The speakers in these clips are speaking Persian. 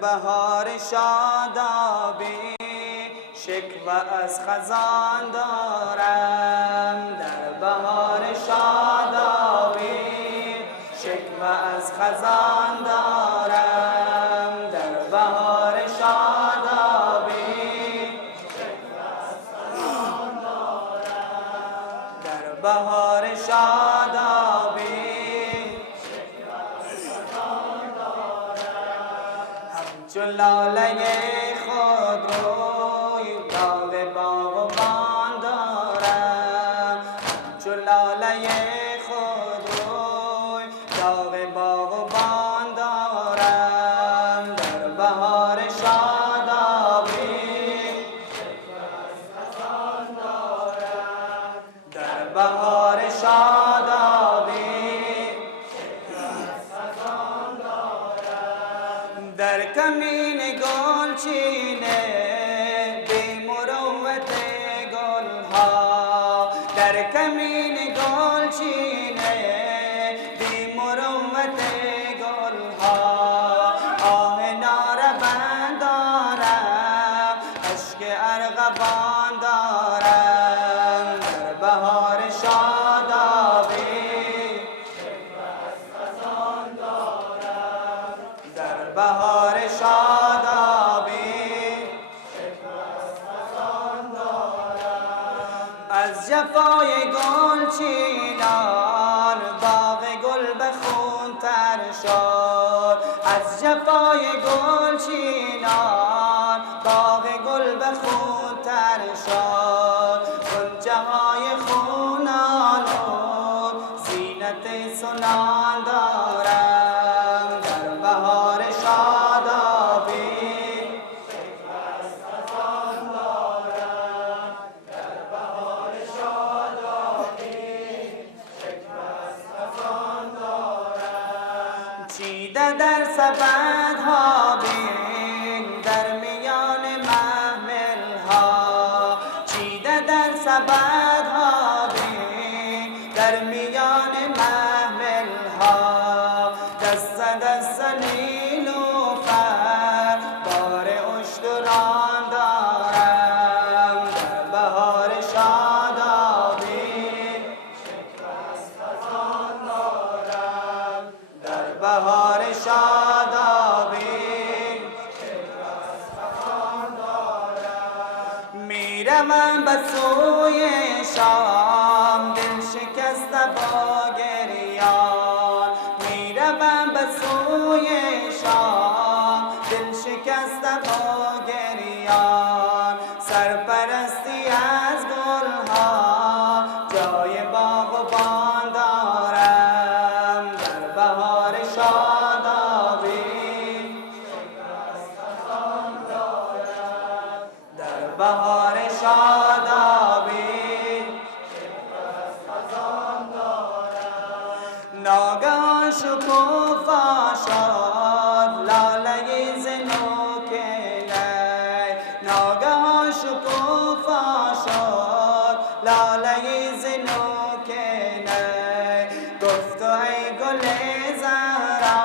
بهار شادابی شکوه از خزان دارم. در بهار شادابی شکوه از خزان دارم. در بهار شادابی شکوه از خزان دارم. در بهار شادابی همچو لاله خودروی داغ باغبان دارم. همچو لاله خودروی داغ باغبان دارم. در بهار شادابی شکوه از خزان دارم. در بهار شادابی در کمین گلچینه بی مروت گلها. در کمین گلچینه بی مروت گلها آه نارون دارم. اشک ارغوان دارم. در بهار شادابی بهار شادابی شکوه از خزان دارم. از جفای گلچینان باغ گل به خون تر شد. از جفای گلچینان باغ گل به خون تر شد. غنچه های خونان و زینت سنان دارم. در بهار شادابی شکوه از خزان دارم. در بهار شادابی شکوه از خزان دارم. چیده در سبدها بین در میان محملها. چیده در سبدها بین در میان محملها. دست دست نیلوفر بار اشتران دارم. در بهار شادابی شکوه از خزان دارم. در بهار شادابی شکوه از خزان دارم. میروم به سوی شام دل شکسته با گریان. میروم به سوی شام دل شکسته با گریان. سرپرستی از گلها جای باغبان دارم. در بهار شادابی شکوه از خزان دارم. در بهار شادابی ناگهان شکوفا شد لاله زنوک نی. ناگهان شکوفا شد لاله زنوک نی. گفت ای گل زهرا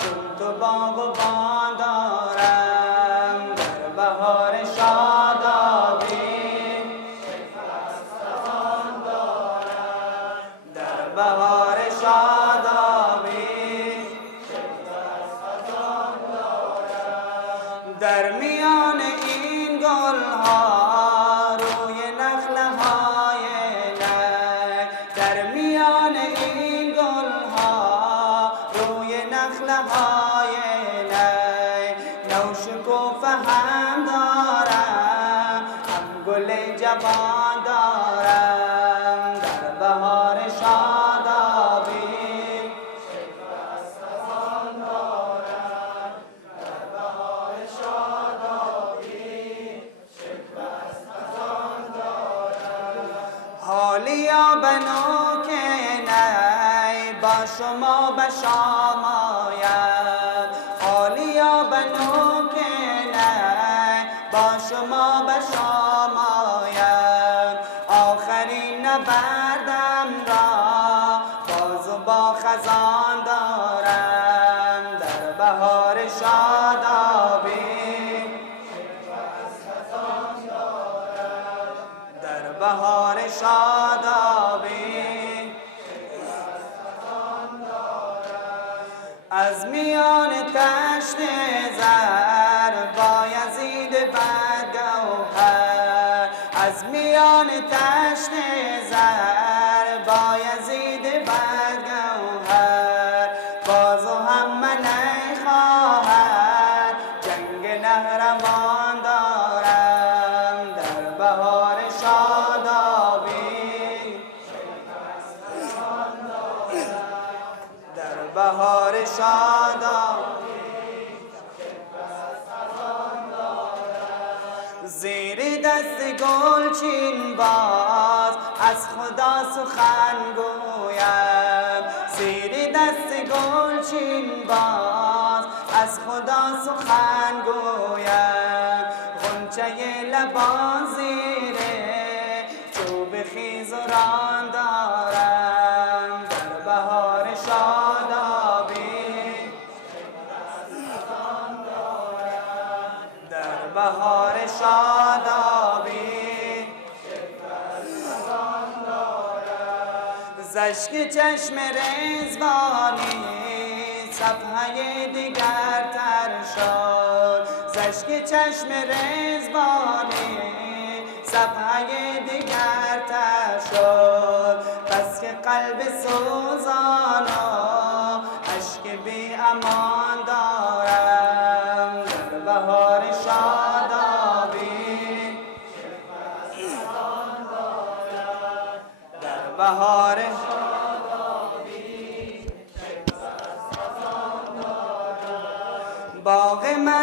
چون تو باغبان دارم. در بهار شادابی بهار شادابی شکوه از خزان دارم. در میان این گلها روی نخله های نی. در میان این گلها روی نخله های نی. نوشکوفه هم دارم هم گل جوان دارم. در بهار شادابی شکوه از خزان دارم. در بهار شادابی شکوه از خزان دارم. حالیا بنوک نی با شما به شام آید. حالیا بنوک نی با شما به شام آید. آخرین نبردم را باز و با خزان دارم. در بهار شاد از میان تشت زر بایزید بدگوهر، از میان تشت زر بایزید بدگوهر، باز و هم من ای خواهر جنگ نهروان دارم در بهار شادابی، در بهار شادابی زیر دست گلچین باز از خدا سخن گویم، زیر دست گلچین باز از خدا سخن گویم، غنچه لبان زیر چوب خیزران دارم در بهار شادابی، در بهار شادابی زشک چشم رضوانی صفحه دیگر تر شد، زشک چشم رضوانی صفحه دیگر تر شد، بس که قلب سوزان و اشک بی امان دارم در بهار شادابی، در بهار باغ من